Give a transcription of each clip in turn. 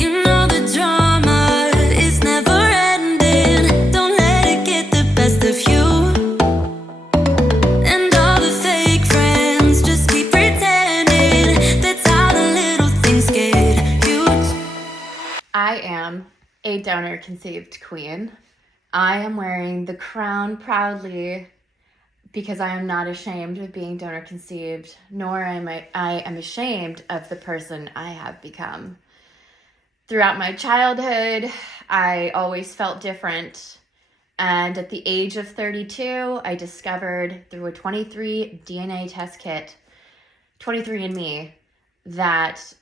You know the drama is never ending. Don't let it get the best of you. And all the fake friends just keep pretending. That's how the little things get huge. I am a donor-conceived queen. I am wearing the crown proudly because I am not ashamed of being donor-conceived, nor am I am ashamed of the person I have become. Throughout my childhood, I always felt different. And at the age of 32, I discovered through a 23 DNA test kit, 23andMe, that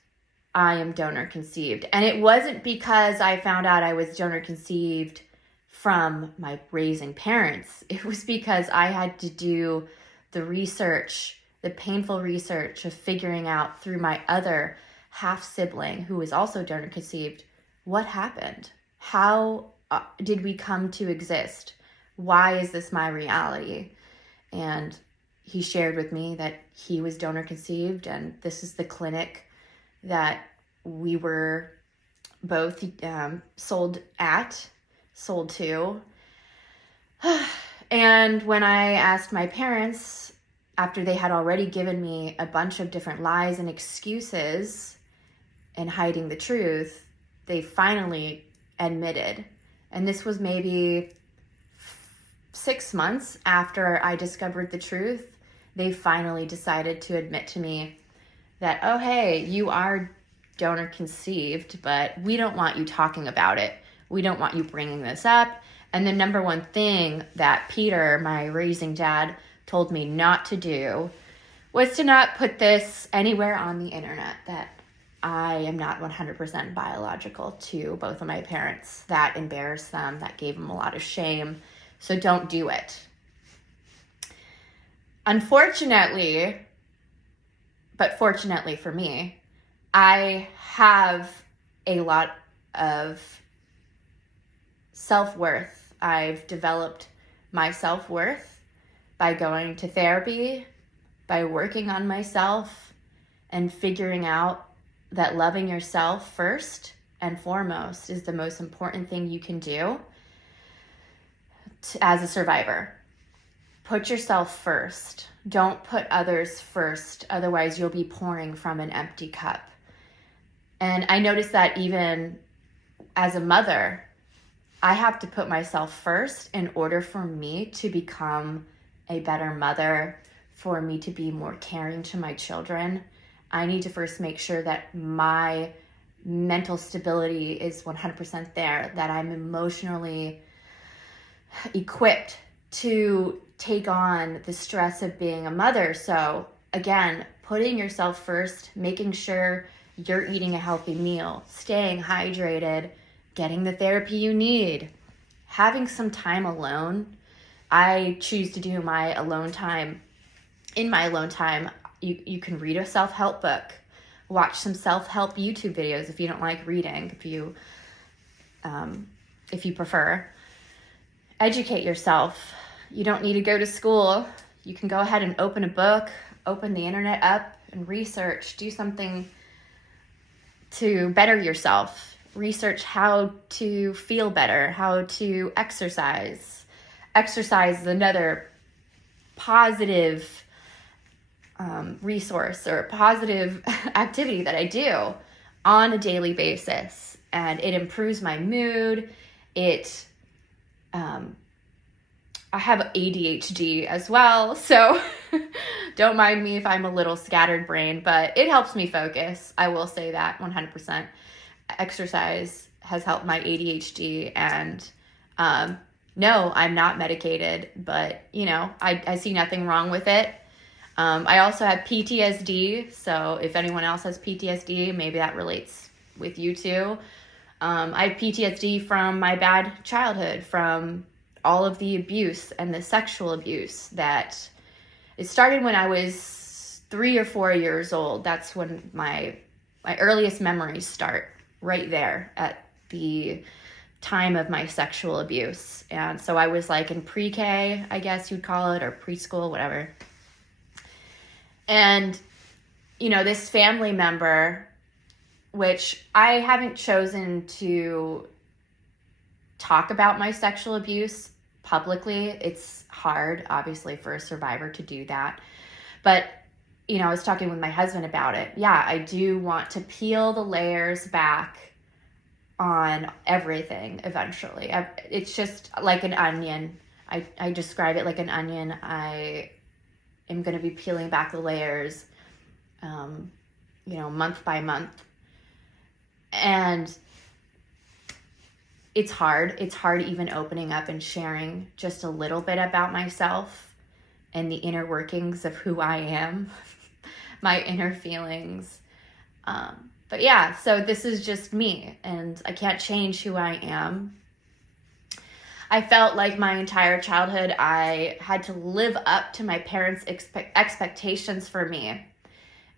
I am donor conceived. And it wasn't because I found out I was donor conceived from my raising parents. It was because I had to do the research, the painful research of figuring out through my other half sibling, who was also donor conceived, what happened? How did we come to exist? Why is this my reality? And he shared with me that he was donor conceived, and this is the clinic that we were both sold to. And when I asked my parents, after they had already given me a bunch of different lies and excuses and hiding the truth, they finally admitted. And this was maybe 6 months after I discovered the truth. They finally decided to admit to me that, oh, hey, you are donor conceived, but we don't want you talking about it. We don't want you bringing this up. And the number one thing that Peter, my raising dad, told me not to do was to not put this anywhere on the internet, that I am not 100% biological to both of my parents. That embarrassed them. That gave them a lot of shame. So don't do it. Unfortunately, but fortunately for me, I have a lot of self-worth. I've developed my self-worth by going to therapy, by working on myself, and figuring out that loving yourself first and foremost is the most important thing you can do as a survivor. Put yourself first. Don't put others first. Otherwise, you'll be pouring from an empty cup. And I noticed that even as a mother, I have to put myself first in order for me to become a better mother, for me to be more caring to my children. I need to first make sure that my mental stability is 100% there, that I'm emotionally equipped to take on the stress of being a mother. So again, putting yourself first, making sure you're eating a healthy meal, staying hydrated, getting the therapy you need, having some time alone. I choose to do my alone time. In my alone time, you can read a self-help book, watch some self-help YouTube videos if you don't like reading, if you prefer. Educate yourself. You don't need to go to school. You can go ahead and open a book, open the internet up and research, do something to better yourself. Research how to feel better, how to exercise. Exercise is another positive resource or positive activity that I do on a daily basis. And it improves my mood. I have ADHD as well, so don't mind me if I'm a little scattered brain, but it helps me focus. I will say that 100%. Exercise has helped my ADHD, and no, I'm not medicated, but I see nothing wrong with it. I also have PTSD, so if anyone else has PTSD, maybe that relates with you too. I have PTSD from my bad childhood, from all of the abuse and the sexual abuse that it started when I was 3 or 4 years old. That's when my earliest memories start, right there at the time of my sexual abuse. And so I was like in pre-K, I guess you'd call it, or preschool, whatever. And, this family member which I haven't chosen to talk about my sexual abuse publicly. It's hard, obviously, for a survivor to do that. But, I was talking with my husband about it. Yeah, I do want to peel the layers back on everything eventually. It's just like an onion. I describe it like an onion. I am going to be peeling back the layers, month by month. And it's hard. It's hard even opening up and sharing just a little bit about myself and the inner workings of who I am, my inner feelings. But yeah, so this is just me, and I can't change who I am. I felt like my entire childhood I had to live up to my parents' expectations for me.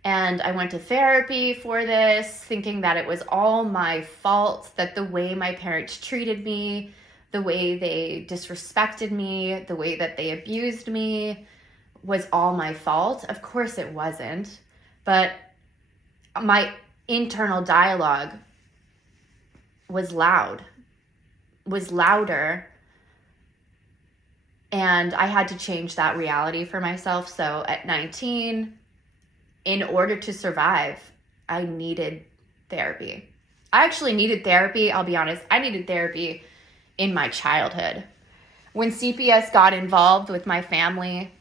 And I went to therapy for this, thinking that it was all my fault, that the way my parents treated me, the way they disrespected me, the way that they abused me was all my fault. Of course it wasn't. But my internal dialogue was louder. And I had to change that reality for myself. So at 19, in order to survive, I needed therapy. I actually needed therapy. I'll be honest. I needed therapy in my childhood. When CPS got involved with my family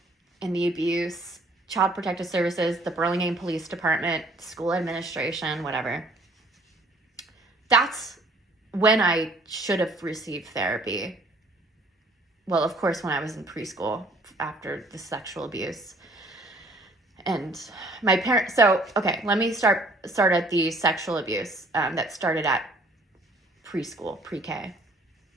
and the abuse, Child Protective Services, the Burlingame Police Department, school administration, whatever, that's when I should have received therapy. Well, of course, when I was in preschool after the sexual abuse. And my parents, let me start at the sexual abuse that started at preschool, pre-K.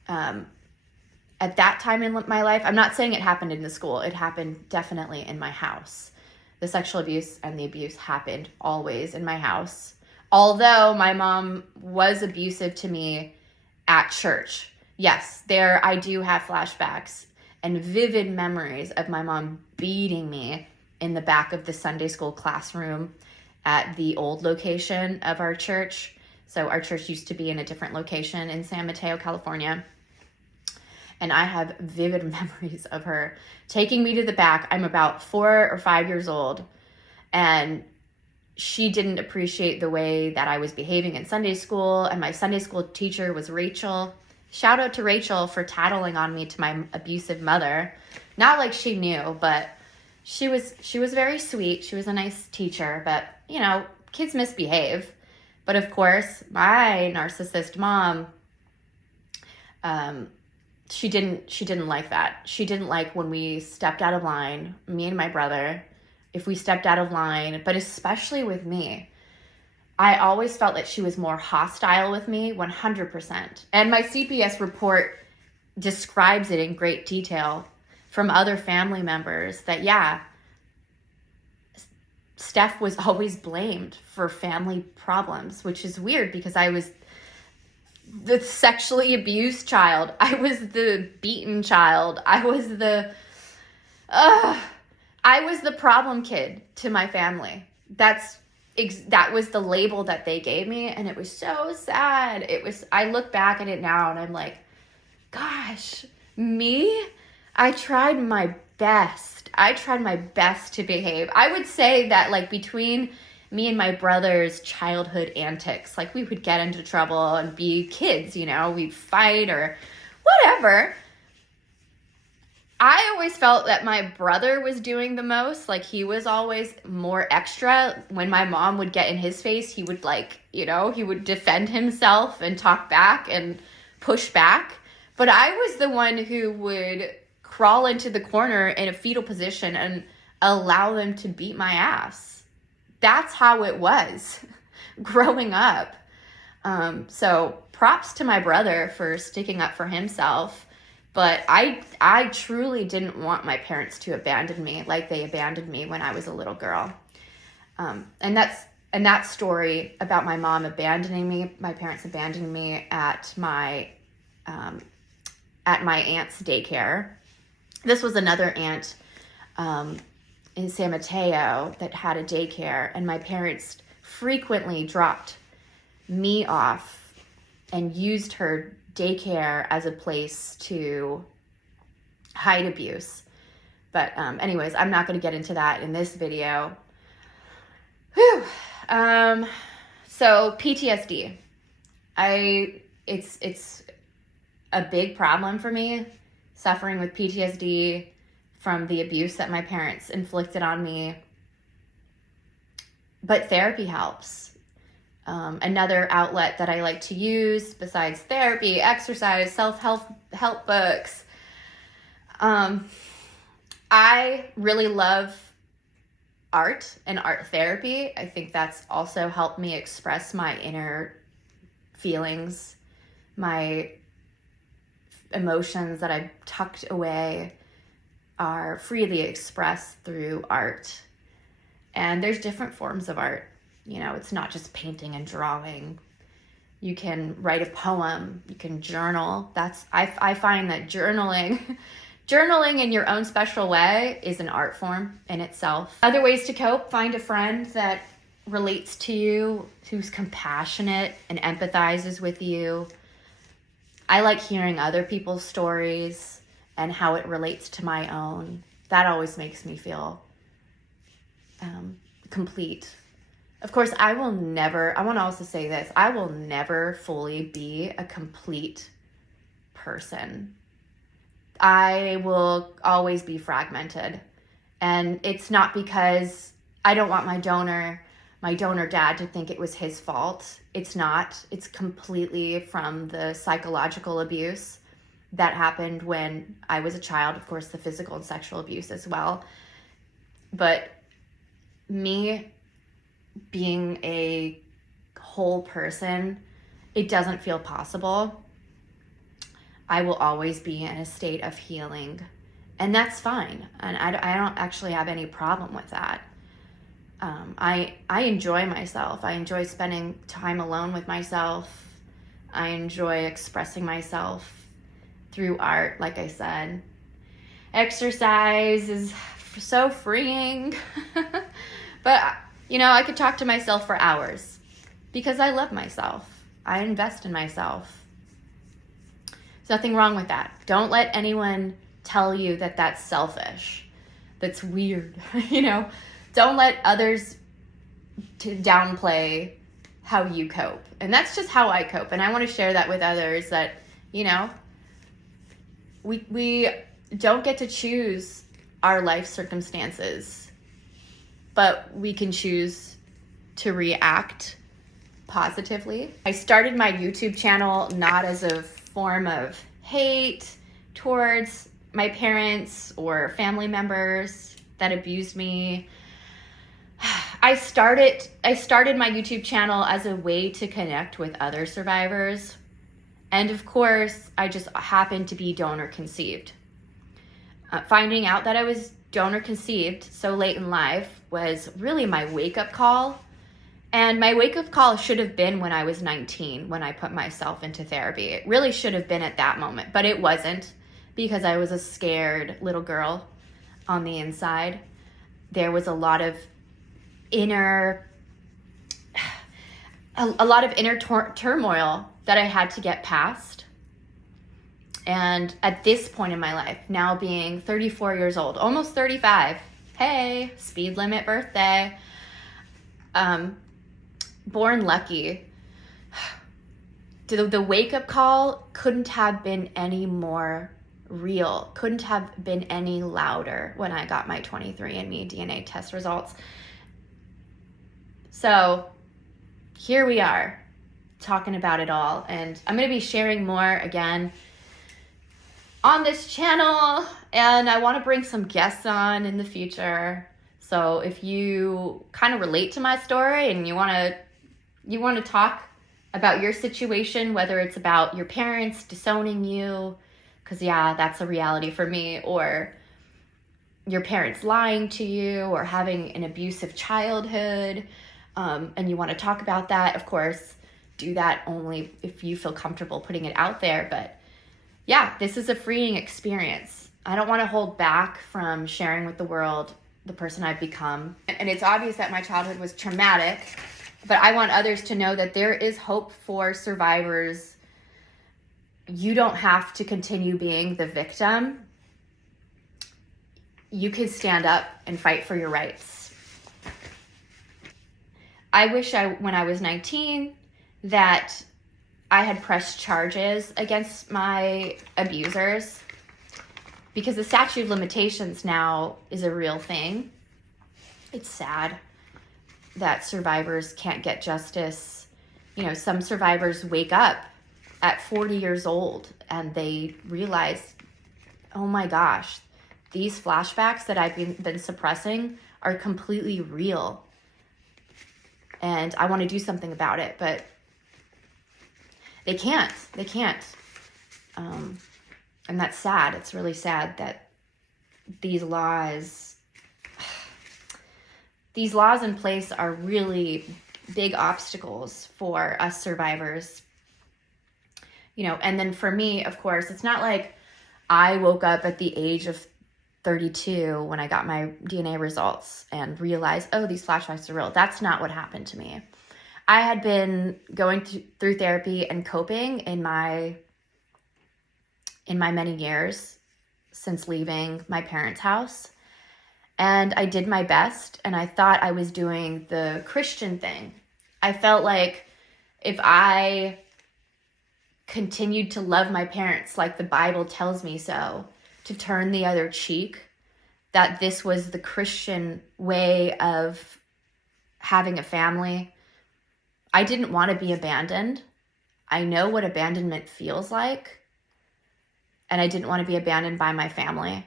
At that time in my life, I'm not saying it happened in the school. It happened definitely in my house. The sexual abuse and the abuse happened always in my house. Although my mom was abusive to me at church. Yes, there I do have flashbacks and vivid memories of my mom beating me in the back of the Sunday school classroom at the old location of our church. So our church used to be in a different location in San Mateo, California. And I have vivid memories of her taking me to the back. I'm about 4 or 5 years old. And she didn't appreciate the way that I was behaving in Sunday school. And my Sunday school teacher was Rachel. Shout out to Rachel for tattling on me to my abusive mother. Not like she knew, but she was very sweet. She was a nice teacher, but kids misbehave. But of course, my narcissist mom, she didn't like that. She didn't like when we stepped out of line, me and my brother, if we stepped out of line, but especially with me. I always felt that she was more hostile with me, 100%. And my CPS report describes it in great detail from other family members that, Steph was always blamed for family problems, which is weird because I was the sexually abused child. I was the beaten child. I was the problem kid to my family. That was the label that they gave me, and it was so sad. I look back at it now and I'm like, gosh, me? I tried my best to behave. I would say that between me and my brother's childhood antics, we would get into trouble and be kids, we'd fight or whatever. I always felt that my brother was doing the most. He was always more extra. When my mom would get in his face, he would he would defend himself and talk back and push back. But I was the one who would crawl into the corner in a fetal position and allow them to beat my ass. That's how it was growing up. So props to my brother for sticking up for himself. But I truly didn't want my parents to abandon me like they abandoned me when I was a little girl. And that story about my mom abandoning me, my parents abandoning me at my aunt's daycare. This was another aunt in San Mateo that had a daycare, and my parents frequently dropped me off and used her daycare as a place to hide abuse. But anyways, I'm not going to get into that in this video. Whew. So PTSD. It's a big problem for me, suffering with PTSD from the abuse that my parents inflicted on me. But therapy helps. Another outlet that I like to use besides therapy, exercise, self-help books. I really love art and art therapy. I think that's also helped me express my inner feelings, my emotions that I've tucked away are freely expressed through art. And there's different forms of art. You know, it's not just painting and drawing. You can write a poem, you can journal. I find that journaling in your own special way is an art form in itself. Other ways to cope: find a friend that relates to you, who's compassionate and empathizes with you. I like hearing other people's stories and how it relates to my own. That always makes me feel complete. Of course, I want to also say this, I will never fully be a complete person. I will always be fragmented. And it's not because I don't want my donor dad to think it was his fault. It's not. It's completely from the psychological abuse that happened when I was a child. Of course, the physical and sexual abuse as well. But me being a whole person, it doesn't feel possible. I will always be in a state of healing, and that's fine. And I don't actually have any problem with that. I enjoy myself. I enjoy spending time alone with myself. I enjoy expressing myself through art, like I said. Exercise is so freeing. But, you know, I could talk to myself for hours because I love myself. I invest in myself. There's nothing wrong with that. Don't let anyone tell you that that's selfish, that's weird, you know. Don't let others downplay how you cope. And that's just how I cope. And I want to share that with others that, you know, we don't get to choose our life circumstances, but we can choose to react positively. I started my YouTube channel not as a form of hate towards my parents or family members that abused me. I started my YouTube channel as a way to connect with other survivors. And of course, I just happened to be donor conceived. Finding out that I was donor conceived so late in life was really my wake-up call. And my wake-up call should have been when I was 19, when I put myself into therapy. It really should have been at that moment, but it wasn't, because I was a scared little girl on the inside. There was a lot of inner turmoil that I had to get past. And at this point in my life, now being 34 years old, almost 35, hey, speed limit birthday, born lucky. The wake-up call couldn't have been any more real, couldn't have been any louder when I got my 23andMe DNA test results. So here we are talking about it all, and I'm going to be sharing more again on this channel, and I want to bring some guests on in the future. So if you kind of relate to my story and you want to talk about your situation, whether it's about your parents disowning you, because yeah, that's a reality for me, or your parents lying to you, or having an abusive childhood, and you want to talk about that, of course, do that only if you feel comfortable putting it out there. But yeah, this is a freeing experience. I don't want to hold back from sharing with the world the person I've become. And it's obvious that my childhood was traumatic, But I want others to know that there is hope for survivors. You don't have to continue being the victim. You can stand up and fight for your rights. I wish when I was 19, that I had pressed charges against my abusers, because the statute of limitations now is a real thing. It's sad that survivors can't get justice. You know, some survivors wake up at 40 years old and they realize, oh my gosh, these flashbacks that I've been suppressing are completely real. And I want to do something about it, but they can't. And that's sad. It's really sad that these laws in place are really big obstacles for us survivors. You know, and then for me, of course, it's not like I woke up at the age of 32 when I got my DNA results and realized, oh, these flashbacks are real. That's not what happened to me. I had been going through therapy and coping in my many years since leaving my parents' house. And I did my best, and I thought I was doing the Christian thing. I felt like if I continued to love my parents like the Bible tells me so, to turn the other cheek, that this was the Christian way of having a family. I didn't want to be abandoned. I know what abandonment feels like. And I didn't want to be abandoned by my family.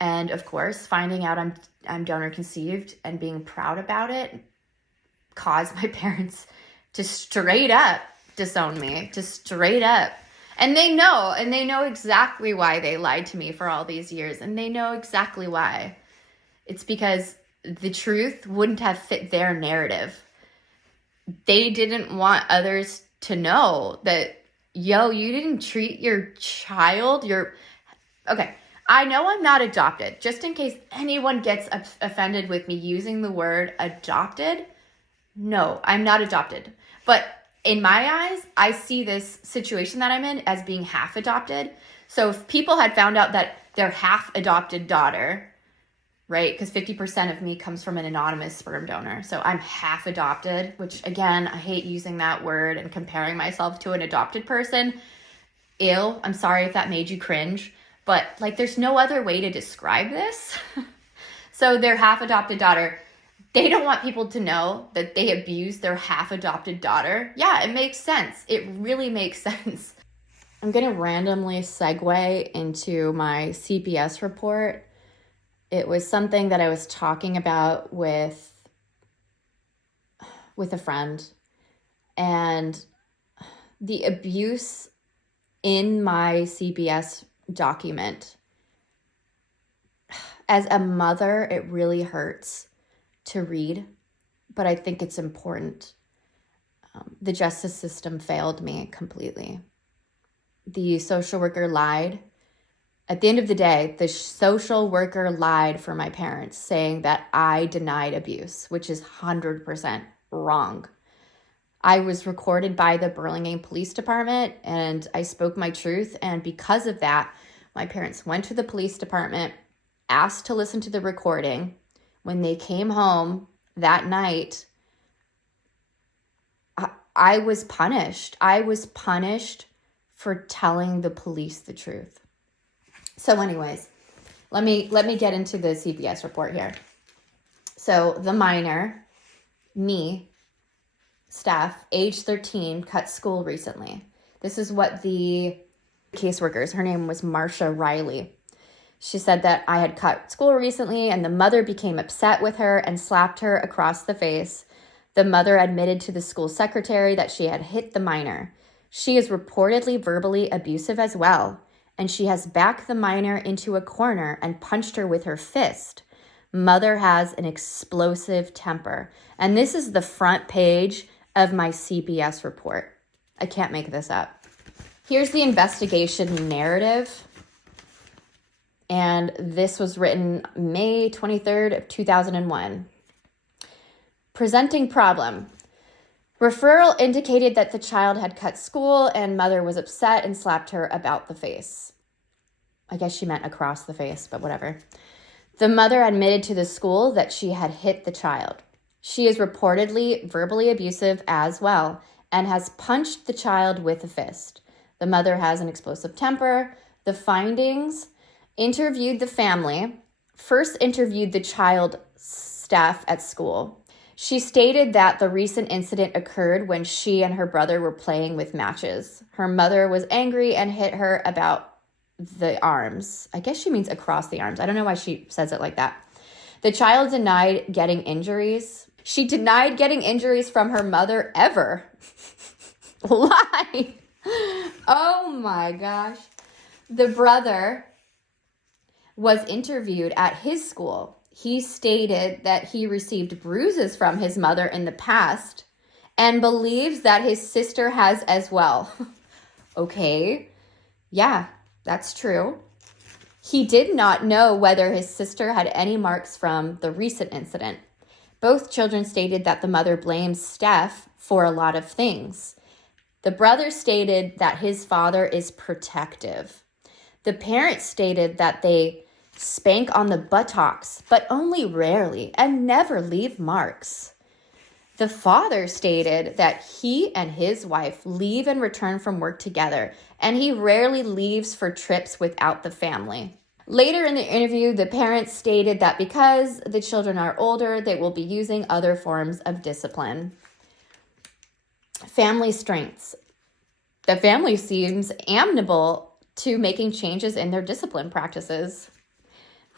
And of course, finding out I'm donor conceived and being proud about it caused my parents to straight up disown me, to straight up. And they know exactly why they lied to me for all these years. And they know exactly why. It's because the truth wouldn't have fit their narrative. They didn't want others to know that, yo, you didn't treat your child, okay. I know I'm not adopted. Just in case anyone gets offended with me using the word adopted, no, I'm not adopted. But in my eyes, I see this situation that I'm in as being half adopted. So if people had found out that their half adopted daughter, right, because 50% of me comes from an anonymous sperm donor, so I'm half adopted, which again, I hate using that word and comparing myself to an adopted person. Ew, I'm sorry if that made you cringe. But like, there's no other way to describe this. So their half adopted daughter, they don't want people to know that they abused their half adopted daughter. Yeah, it makes sense. It really makes sense. I'm going to randomly segue into my CPS report. It was something that I was talking about with a friend, and the abuse in my CPS document, as a mother, it really hurts to read, but I think it's important. The justice system failed me completely. The social worker lied. At the end of the day, the social worker lied for my parents, saying that I denied abuse, which is 100% wrong. I was recorded by the Burlingame Police Department, and I spoke my truth. And because of that, my parents went to the police department, asked to listen to the recording. When they came home that night, I was punished. I was punished for telling the police the truth. So anyways, let me get into the CPS report here. So the minor, me, Steph, age 13, cut school recently. This is what the caseworkers, her name was Marsha Riley. She said that I had cut school recently and the mother became upset with her and slapped her across the face. The mother admitted to the school secretary that she had hit the minor. She is reportedly verbally abusive as well, and she has backed the minor into a corner and punched her with her fist. Mother has an explosive temper. And this is the front page of my CPS report. I can't make this up. Here's the investigation narrative. And this was written May 23rd of 2001. Presenting problem. Referral indicated that the child had cut school and mother was upset and slapped her about the face. I guess she meant across the face, but whatever. The mother admitted to the school that she had hit the child. She is reportedly verbally abusive as well and has punched the child with a fist. The mother has an explosive temper. The findings: interviewed the family, first interviewed the child staff at school. She stated that the recent incident occurred when she and her brother were playing with matches. Her mother was angry and hit her about the arms. I guess she means across the arms. I don't know why she says it like that. The child denied getting injuries. She denied getting injuries from her mother ever. Lie. Oh my gosh. The brother was interviewed at his school. He stated that he received bruises from his mother in the past and believes that his sister has as well. Okay. Yeah, that's true. He did not know whether his sister had any marks from the recent incident. Both children stated that the mother blames Steph for a lot of things. The brother stated that his father is protective. The parents stated that they spank on the buttocks, but only rarely, and never leave marks. The father stated that he and his wife leave and return from work together, and he rarely leaves for trips without the family. Later in the interview, the parents stated that because the children are older, they will be using other forms of discipline. Family strengths. The family seems amenable to making changes in their discipline practices.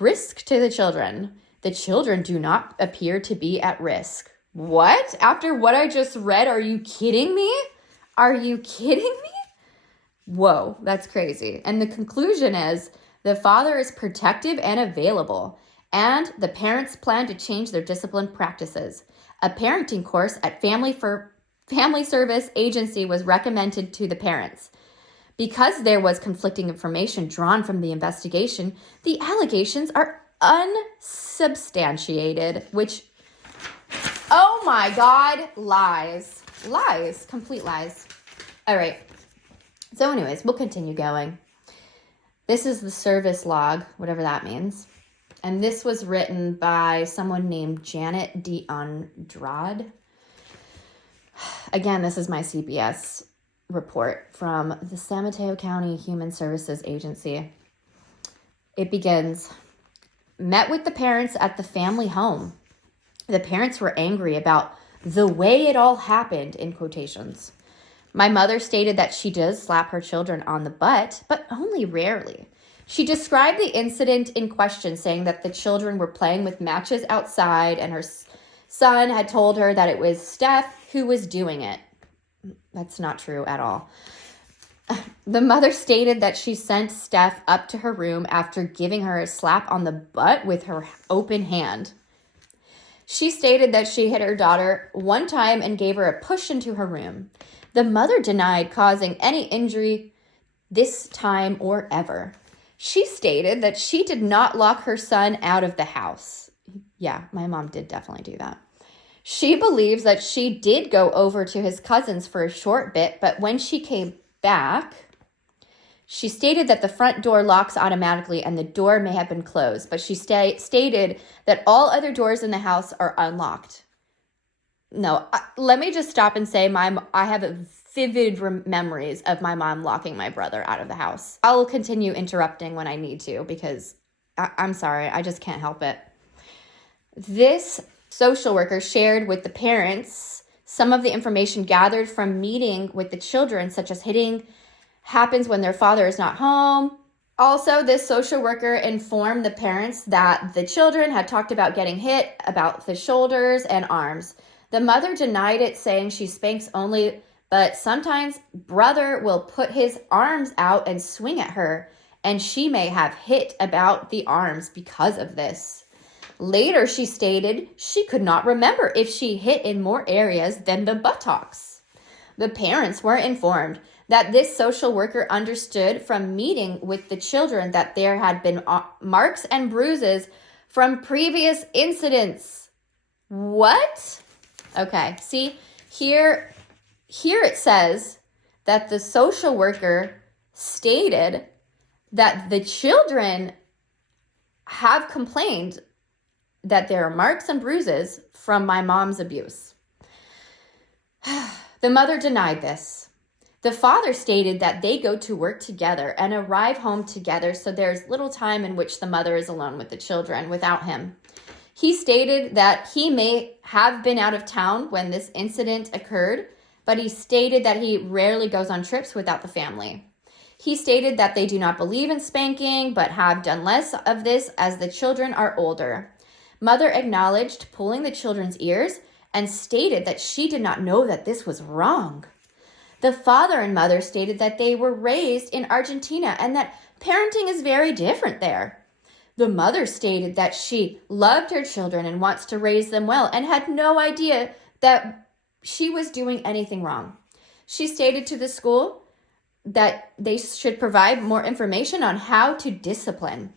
Risk to the children. The children do not appear to be at risk. What? After what I just read, are you kidding me? Are you kidding me? Whoa, that's crazy. And the conclusion is the father is protective and available, and the parents plan to change their discipline practices. A parenting course at Family Service Agency was recommended to the parents. Because there was conflicting information drawn from the investigation, the allegations are unsubstantiated, which, oh my God, lies. Lies, complete lies. All right. So anyways, we'll continue going. This is the service log, whatever that means. And this was written by someone named Janet DeAndrade. Again, this is my CPS report from the San Mateo County Human Services Agency. It begins, met with the parents at the family home. The parents were angry about the way it all happened, in quotations. My mother stated that she does slap her children on the butt, but only rarely. She described the incident in question, saying that the children were playing with matches outside and her son had told her that it was Steph who was doing it. That's not true at all. The mother stated that she sent Steph up to her room after giving her a slap on the butt with her open hand. She stated that she hit her daughter one time and gave her a push into her room. The mother denied causing any injury this time or ever. She stated that she did not lock her son out of the house. Yeah, my mom did definitely do that. She believes that she did go over to his cousin's for a short bit, but when she came back, she stated that the front door locks automatically and the door may have been closed, but she stated that all other doors in the house are unlocked. No, let me just stop and say I have vivid memories of my mom locking my brother out of the house. I'll continue interrupting when I need to because I'm sorry, I just can't help it. This social worker shared with the parents some of the information gathered from meeting with the children, such as hitting happens when their father is not home. Also, this social worker informed the parents that the children had talked about getting hit about the shoulders and arms. The mother denied it, saying she spanks only, but sometimes brother will put his arms out and swing at her, and she may have hit about the arms because of this. Later, she stated she could not remember if she hit in more areas than the buttocks. The parents were informed that this social worker understood from meeting with the children that there had been marks and bruises from previous incidents. What? Okay, see, here it says that the social worker stated that the children have complained that there are marks and bruises from my mom's abuse. The mother denied this. The father stated that they go to work together and arrive home together, so there's little time in which the mother is alone with the children without him. He stated that he may have been out of town when this incident occurred, but he stated that he rarely goes on trips without the family. He stated that they do not believe in spanking, but have done less of this as the children are older. Mother acknowledged pulling the children's ears and stated that she did not know that this was wrong. The father and mother stated that they were raised in Argentina and that parenting is very different there. The mother stated that she loved her children and wants to raise them well and had no idea that she was doing anything wrong. She stated to the school that they should provide more information on how to discipline.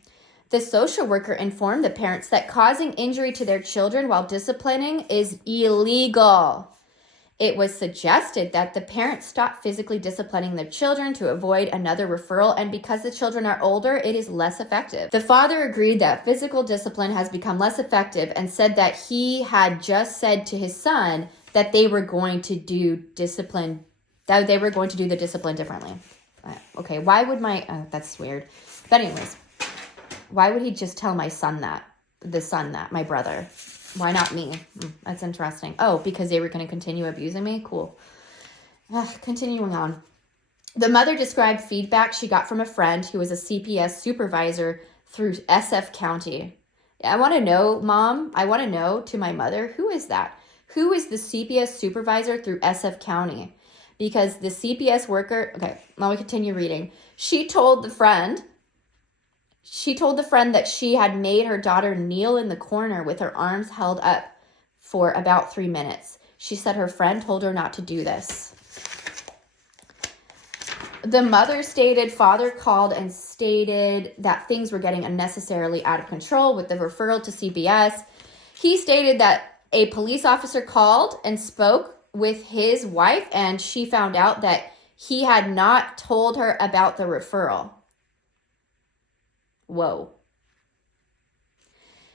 The social worker informed the parents that causing injury to their children while disciplining is illegal. It was suggested that the parents stop physically disciplining their children to avoid another referral, and because the children are older, it is less effective. The father agreed that physical discipline has become less effective and said that he had just said to his son that they were going to do discipline, that they were going to do the discipline differently. Okay, why would that's weird. But anyways, why would he just tell my son that, my brother? Why not me? That's interesting. Oh, because they were going to continue abusing me? Cool. Continuing on. The mother described feedback she got from a friend who was a CPS supervisor through SF County. I want to know, Mom, I want to know to my mother, who is that? Who is the CPS supervisor through SF County? Because the CPS worker, okay, let me continue reading. She told the friend that she had made her daughter kneel in the corner with her arms held up for about 3 minutes. She said her friend told her not to do this. The mother stated father called and stated that things were getting unnecessarily out of control with the referral to CPS. He stated that a police officer called and spoke with his wife, and she found out that he had not told her about the referral. Whoa.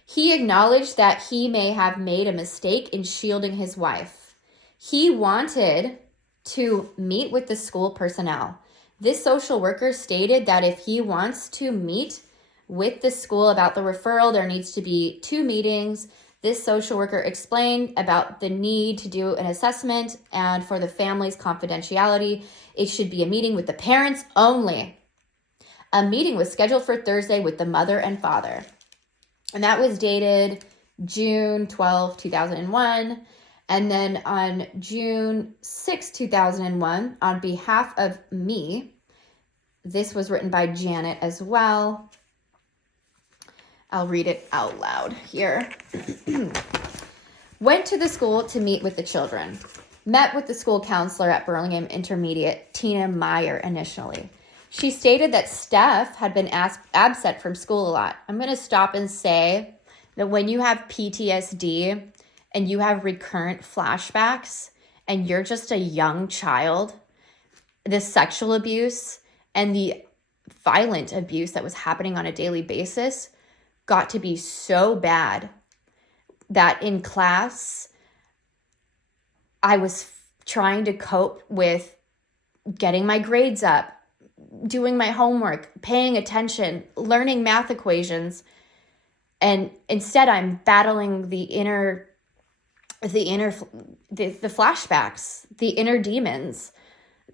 He acknowledged that he may have made a mistake in shielding his wife. He wanted to meet with the school personnel. This social worker stated that if he wants to meet with the school about the referral, there needs to be 2 meetings. This social worker explained about the need to do an assessment and for the family's confidentiality, it should be a meeting with the parents only. A meeting was scheduled for Thursday with the mother and father. And that was dated June 12, 2001. And then on June 6, 2001, on behalf of me, this was written by Janet as well. I'll read it out loud here. Went to the school to meet with the children. Met with the school counselor at Burlingame Intermediate, Tina Meyer, initially. She stated that Steph had been absent from school a lot. I'm going to stop and say that when you have PTSD and you have recurrent flashbacks and you're just a young child, the sexual abuse and the violent abuse that was happening on a daily basis got to be so bad that in class, I was trying to cope with getting my grades up, doing my homework, paying attention, learning math equations, and instead I'm battling the flashbacks, the inner demons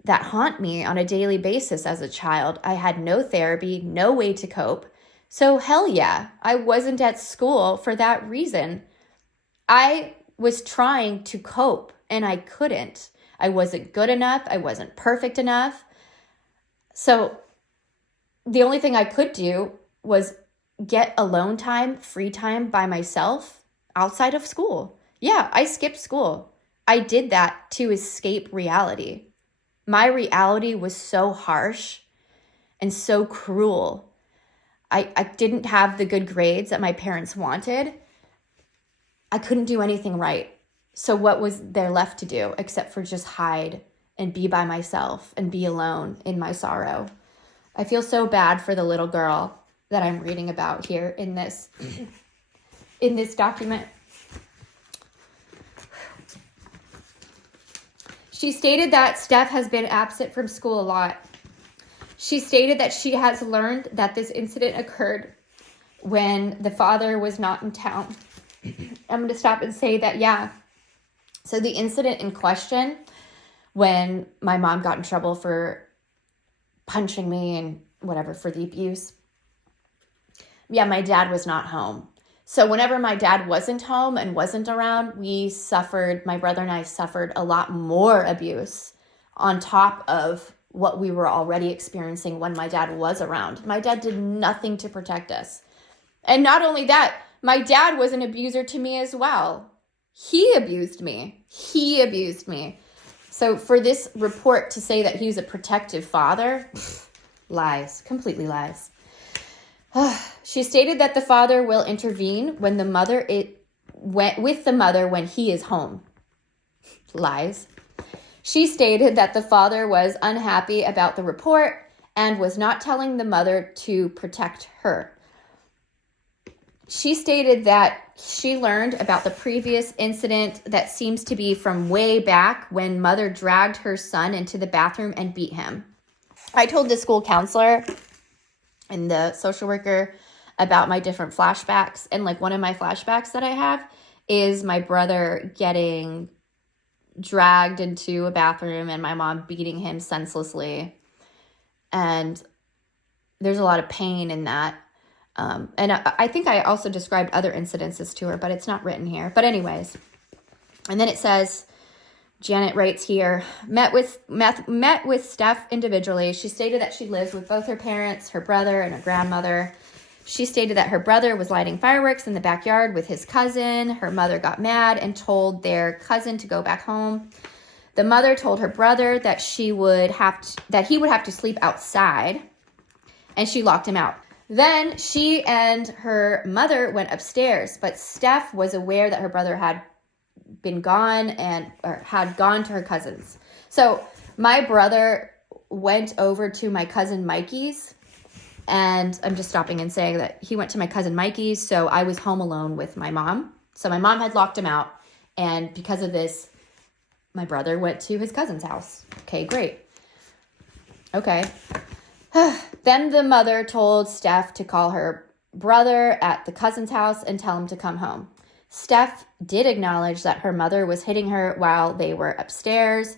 that haunt me on a daily basis as a child. I had no therapy, no way to cope. So hell yeah, I wasn't at school for that reason. I was trying to cope and I couldn't. I wasn't good enough. I wasn't perfect enough. So the only thing I could do was get alone time, free time by myself outside of school. Yeah, I skipped school. I did that to escape reality. My reality was so harsh and so cruel. I didn't have the good grades that my parents wanted. I couldn't do anything right. So what was there left to do except for just hide and be by myself and be alone in my sorrow? I feel so bad for the little girl that I'm reading about here in this document. She stated that Steph has been absent from school a lot. She stated that she has learned that this incident occurred when the father was not in town. I'm going to stop and say that, yeah. So the incident in question, when my mom got in trouble for punching me and whatever for the abuse, yeah, my dad was not home. So whenever my dad wasn't home and wasn't around, my brother and I suffered a lot more abuse on top of what we were already experiencing when my dad was around. My dad did nothing to protect us. And not only that, my dad was an abuser to me as well. He abused me. So for this report to say that he was a protective father, lies, completely lies. She stated that the father will intervene when the mother with the mother when he is home. Lies. She stated that the father was unhappy about the report and was not telling the mother to protect her. She stated that she learned about the previous incident that seems to be from way back when mother dragged her son into the bathroom and beat him. I told the school counselor and the social worker about my different flashbacks. And like one of my flashbacks that I have is my brother getting dragged into a bathroom and my mom beating him senselessly. And there's a lot of pain in that. And I think I also described other incidences to her, but it's not written here. But anyways, and then it says, Janet writes here, met with Steph individually. She stated that she lives with both her parents, her brother, and her grandmother. She stated that her brother was lighting fireworks in the backyard with his cousin. Her mother got mad and told their cousin to go back home. The mother told her brother that he would have to sleep outside, and she locked him out. Then she and her mother went upstairs, but Steph was aware that her brother had been gone or had gone to her cousin's. So my brother went over to my cousin Mikey's, and I'm just stopping and saying that he went to my cousin Mikey's, so I was home alone with my mom. So my mom had locked him out, and because of this, my brother went to his cousin's house. Okay, great. Okay. Then the mother told Steph to call her brother at the cousin's house and tell him to come home. Steph did acknowledge that her mother was hitting her while they were upstairs.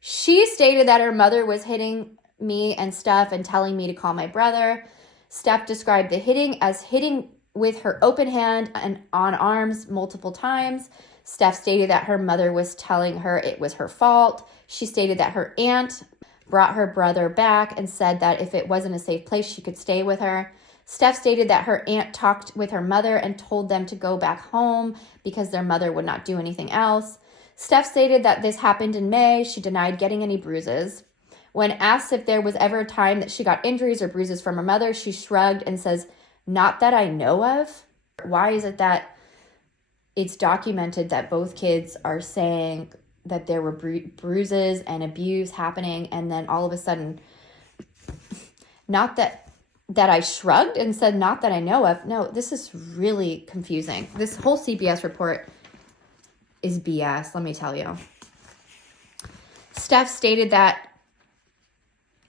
She stated that her mother was hitting me and Steph and telling me to call my brother. Steph described the hitting as hitting with her open hand and on arms multiple times. Steph stated that her mother was telling her it was her fault. She stated that her aunt brought her brother back and said that if it wasn't a safe place, she could stay with her. Steph stated that her aunt talked with her mother and told them to go back home because their mother would not do anything else. Steph stated that this happened in May. She denied getting any bruises. When asked if there was ever a time that she got injuries or bruises from her mother, she shrugged and says, "Not that I know of." Why is it that it's documented that both kids are saying that there were bruises and abuse happening, and then all of a sudden, not that I shrugged and said, "Not that I know of"? No, this is really confusing. This whole CBS report is BS, let me tell you. Steph stated that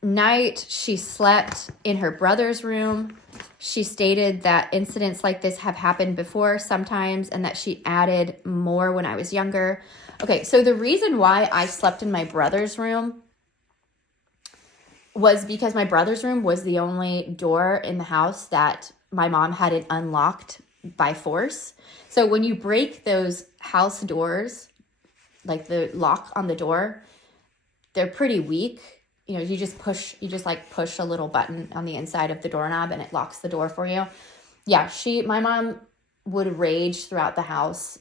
night she slept in her brother's room. She stated that incidents like this have happened before sometimes, and that she added more when I was younger. Okay, so the reason why I slept in my brother's room was because my brother's room was the only door in the house that my mom had it unlocked by force. So when you break those house doors, like the lock on the door, they're pretty weak. You know, you just push a little button on the inside of the doorknob and it locks the door for you. Yeah, my mom would rage throughout the house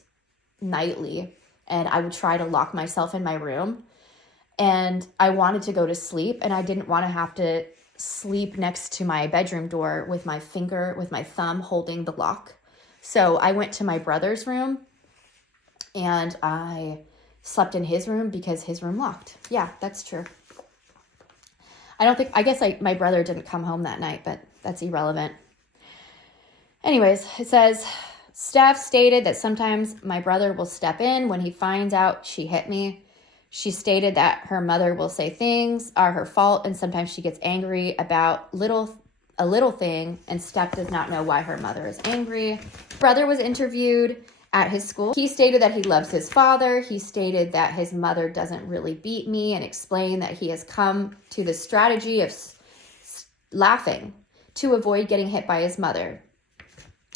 nightly, and I would try to lock myself in my room. And I wanted to go to sleep, and I didn't want to have to sleep next to my bedroom door with my thumb holding the lock. So I went to my brother's room, and I slept in his room because his room locked. Yeah, that's true. I guess my brother didn't come home that night, but that's irrelevant. Anyways, it says, Steph stated that sometimes my brother will step in when he finds out she hit me. She stated that her mother will say things are her fault, and sometimes she gets angry about a little thing, and Steph does not know why her mother is angry. Brother was interviewed at his school. He stated that he loves his father. He stated that his mother doesn't really beat me, and explained that he has come to the strategy of laughing to avoid getting hit by his mother.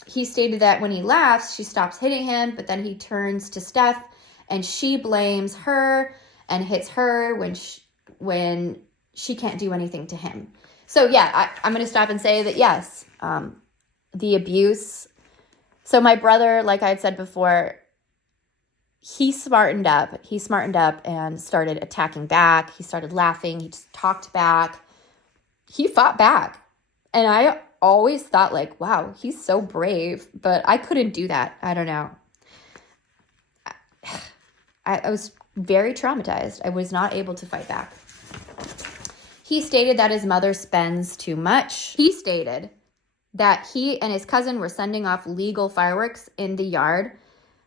He stated that when he laughs, she stops hitting him, but then he turns to Steph and she blames her and hits her when she can't do anything to him. So yeah, I'm going to stop and say that yes, the abuse. So my brother, like I had said before, he smartened up. He smartened up and started attacking back. He started laughing. He just talked back. He fought back. And I always thought like, wow, he's so brave, but I couldn't do that. I don't know. I was very traumatized. I was not able to fight back. He stated that his mother spends too much. He stated that he and his cousin were sending off legal fireworks in the yard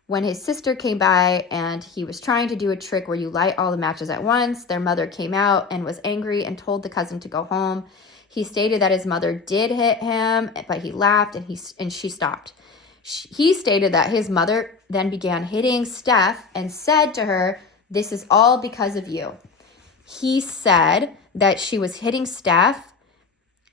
when his sister came by, and he was trying to do a trick where you light all the matches at once. Their mother came out and was angry and told the cousin to go home. He stated that his mother did hit him, but he laughed and she stopped. He stated that his mother then began hitting Steph and said to her, "This is all because of you." He said that she was hitting Steph.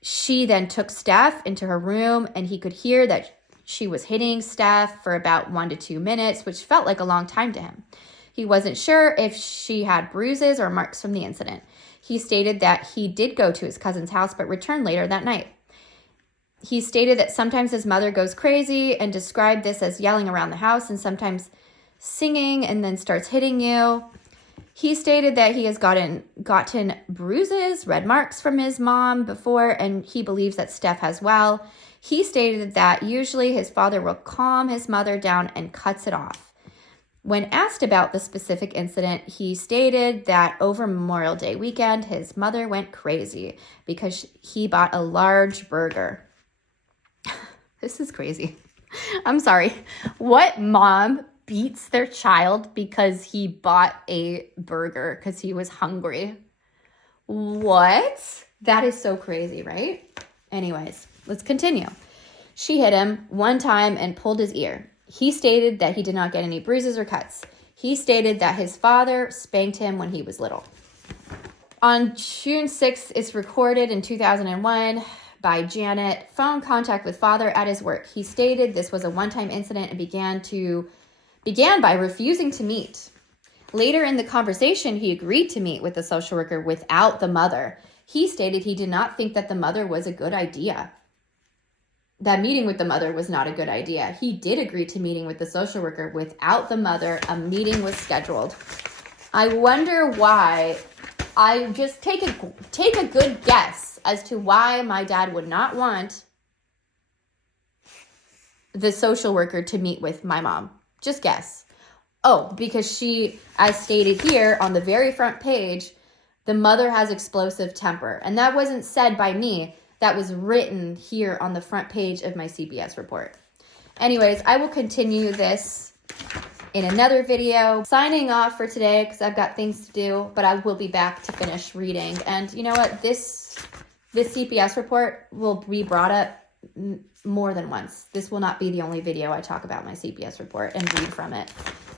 She then took Steph into her room, and he could hear that she was hitting Steph for about 1 to 2 minutes, which felt like a long time to him. He wasn't sure if she had bruises or marks from the incident. He stated that he did go to his cousin's house but returned later that night. He stated that sometimes his mother goes crazy and described this as yelling around the house and sometimes singing and then starts hitting you. He stated that he has gotten bruises, red marks from his mom before, and he believes that Steph has well. He stated that usually his father will calm his mother down and cuts it off. When asked about the specific incident, he stated that over Memorial Day weekend, his mother went crazy because he bought a large burger. This is crazy. I'm sorry. What mom beats their child because he bought a burger because he was hungry? What? That is so crazy, right? Anyways, let's continue. She hit him one time and pulled his ear. He stated that he did not get any bruises or cuts. He stated that his father spanked him when he was little. On June 6th, it's recorded in 2001 by Janet. Phone contact with father at his work. He stated this was a one-time incident and began by refusing to meet. Later in the conversation, he agreed to meet with the social worker without the mother. He stated he did not think that the mother was a good idea. That meeting with the mother was not a good idea. He did agree to meeting with the social worker without the mother. A meeting was scheduled. I wonder why. I just take a good guess as to why my dad would not want the social worker to meet with my mom. Just guess. Oh, because she, as stated here on the very front page, the mother has explosive temper. And that wasn't said by me. That was written here on the front page of my CPS report. Anyways, I will continue this in another video. Signing off for today because I've got things to do, but I will be back to finish reading. And you know what? This CPS report will be brought up more than once. This will not be the only video I talk about my CPS report and read from it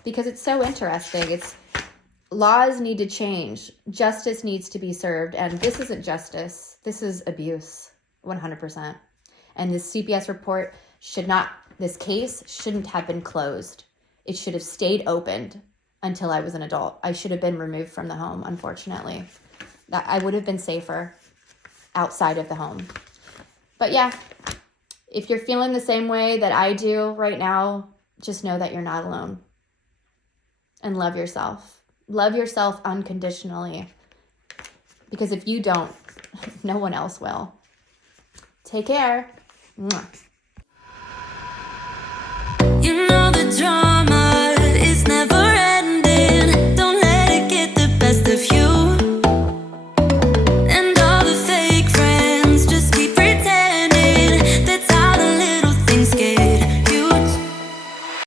because it's so interesting. Laws need to change. Justice needs to be served. And this isn't justice. This is abuse, 100%. And this CPS report this case shouldn't have been closed. It should have stayed opened until I was an adult. I should have been removed from the home, unfortunately. That I would have been safer outside of the home. But yeah, if you're feeling the same way that I do right now, just know that you're not alone. And love yourself. Love yourself unconditionally. Because if you don't, no one else will. Take care. Mwah. You know the drama.